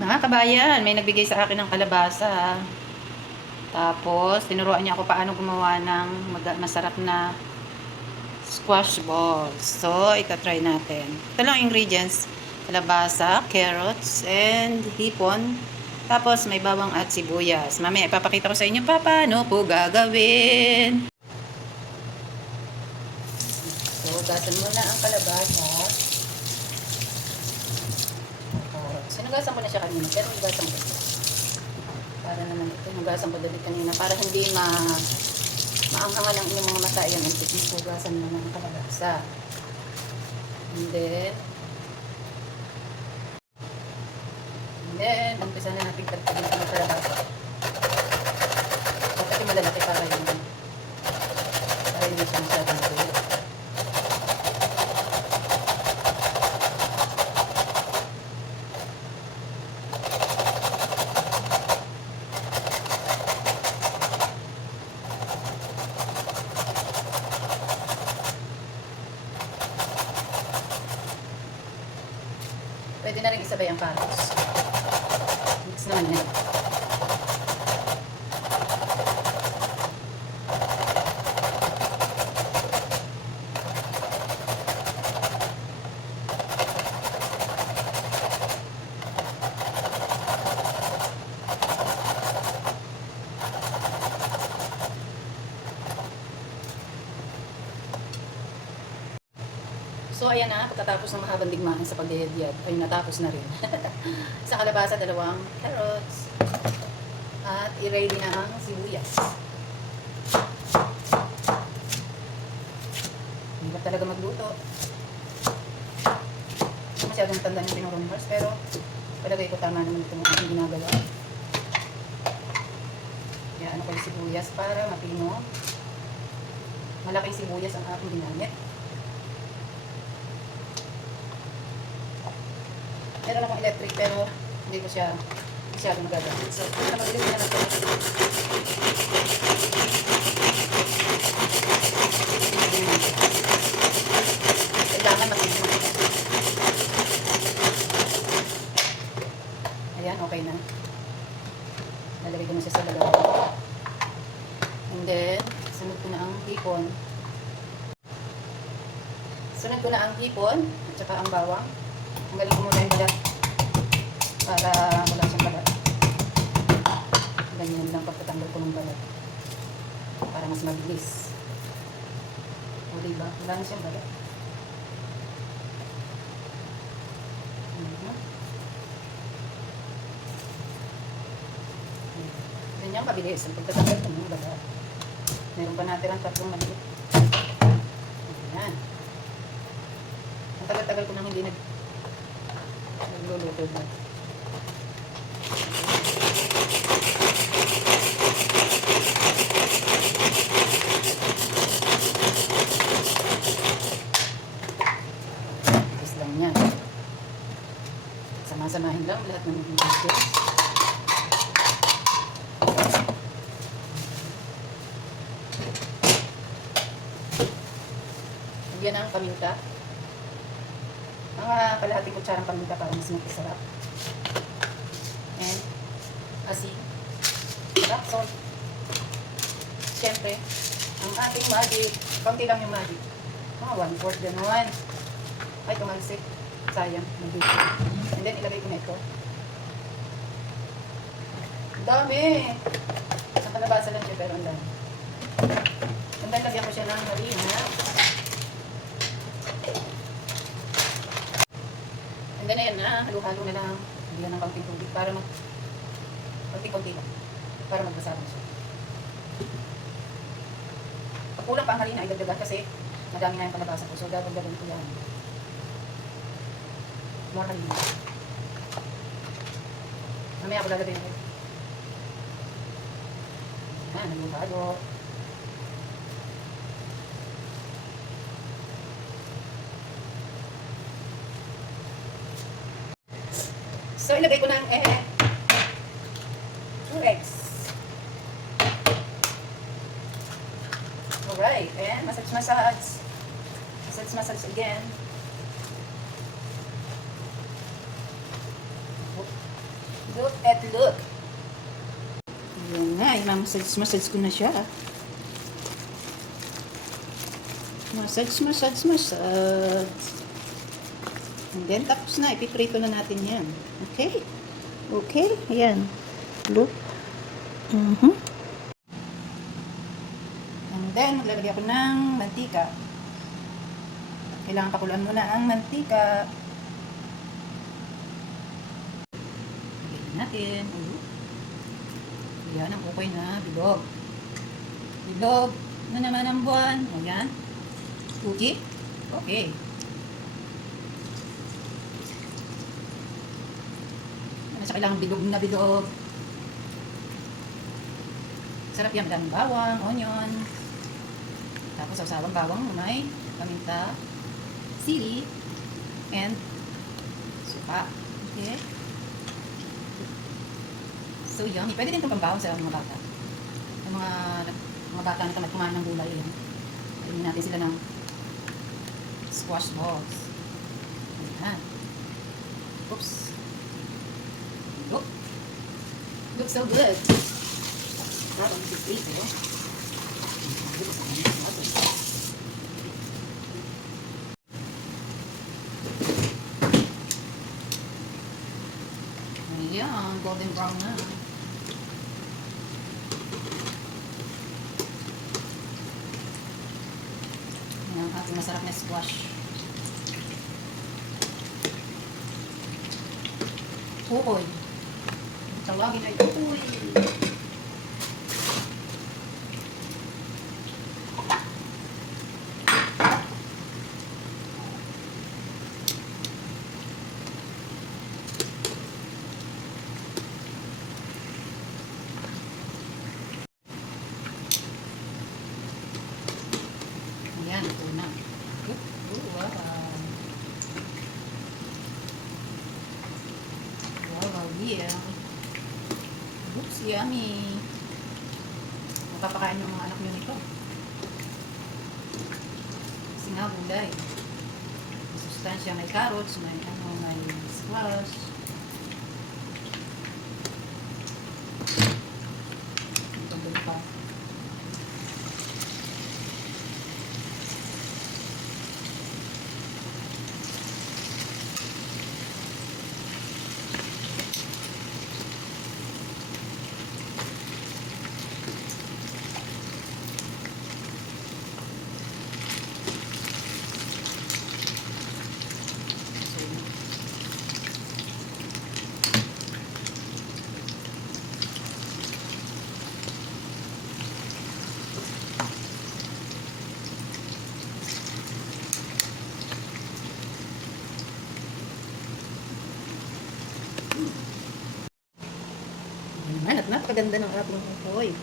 Mga kabayan, may nagbigay sa akin ng kalabasa. Tapos, tinuruan niya ako paano gumawa ng masarap na squash balls. So, ita-try natin. Ito lang ingredients. Kalabasa, carrots, and hipon. Tapos, may bawang at sibuyas. Mamaya, ipapakita ko sa inyo paano po gagawin. So, gasan muna ang kalabasa. Sinugasan ko na siya kanina, pero hugasan ko siya. Para naman ito, hugasan ko dalit kanina. Para hindi maanghangan ang inyong mga mata. Yan, hugasan mo na ang kalabasa. And then, umpisa na natin tagtagin ang kalabasa. Dapat yung malalaki para hindi siya masyadong magulo. Pwede na rin isabay ang carrots. Mix naman yan. So, ayan na, pagkatapos ng mahabang digmaan sa pagdiyad, ay natapos na rin. Sa kalabasa, 2 carrots. At i-ready na ang sibuyas. Hindi ba talaga magluto? Hindi masyadong tanda ng tinuro ni Mars, pero palagay ko tama naman itong aking ginagawa. Kaya ano ko yung sibuyas para mapino. Malaking sibuyas ang aking ginamit. Meron akong electric pero hindi ko siya masyadong magagamit. So, para mabilis na natin. Kailangan makikita. Ayan, okay na. Nalagay ko na siya sa lagaw. And then, sunod ko na ang hipon. Sunod ko na ang hipon at saka ang bawang. Tanggalin ko muna yung balat para wala siyang balat. Ganyan lang pagkatanggal ko ng balat para mas mabilis. O diba? Wala na siyang balat. Ganyan kabilis ang pagkatanggal ko ng balat. Meron pa natin ang 3 maliit. Ayan. Ang tagal-tagal ko nang hindi nagluluto na. Tapos lang yan. Sama-samahin lang lahat ng ingredients. Yan ang paminta. Mga kalahating kutsarang paminta para mas masarap. And asin, rock salt. Siyempre, ang ating magic, kaunti lang yung magic. Mga 1/4 gano'n. Ay, tumalsik. Sayang, nandito. And then, ilagay ko na ito. Ang dami! Ang kalabasa lang siya, pero ang dami. And then, lagyan ko siya ng harina. And then, ayan na, halo-halo na lang. Bigyan ng kaunting tubig para kaunti-kaunti lang. Para magbasaran siya. Pag kulang pa ang harina, ay dagdagan kasi madami na yung kalabasa ko. So, dagdagan ko yan. More harina. Mamaya ako lalagay na. Ayan, halo-halo. So, ilagay ko ng 2 eggs. Alright, and massage. Massage again. Look at look. Ayan na, massage ko na siya. Massage. And then, tapos na. Ipiprito na natin yan. Okay? Okay? Ayan. Look. And then, maglalagay ako ng mantika. Kailangan pakuluan muna ang mantika. Lagyan natin. Ayan, ang okay na. Bilog. Bilog na naman ang buwan. Ayan. Cookie. Okay. Ano sa kailangan bilog na bilog. Sarap yan. Madaming bawang, onion. Tapos sawsawang bawang na may paminta, sili, and suka. Okay? So yummy. Pwede din itong pambawang sa mga bata. Yung mga bata na tamad kumain ng gulay. Pwede natin sila ng squash balls. Ayan. Oops. Looks so good. Parang sisito. Ayan, golden brown na. Ayan, ang ating masarap na squash. Ukoy. Tawagin ay ukoy. Ayan, ito na. Wow. Wow, yeah. Oops, yummy. Mapapakain ng mga anak nyo nito. Kasi nga, gulay. May sustansya, may carrots, may squash. Ito doon pa. Naman, at napakaganda ng ating ukoy.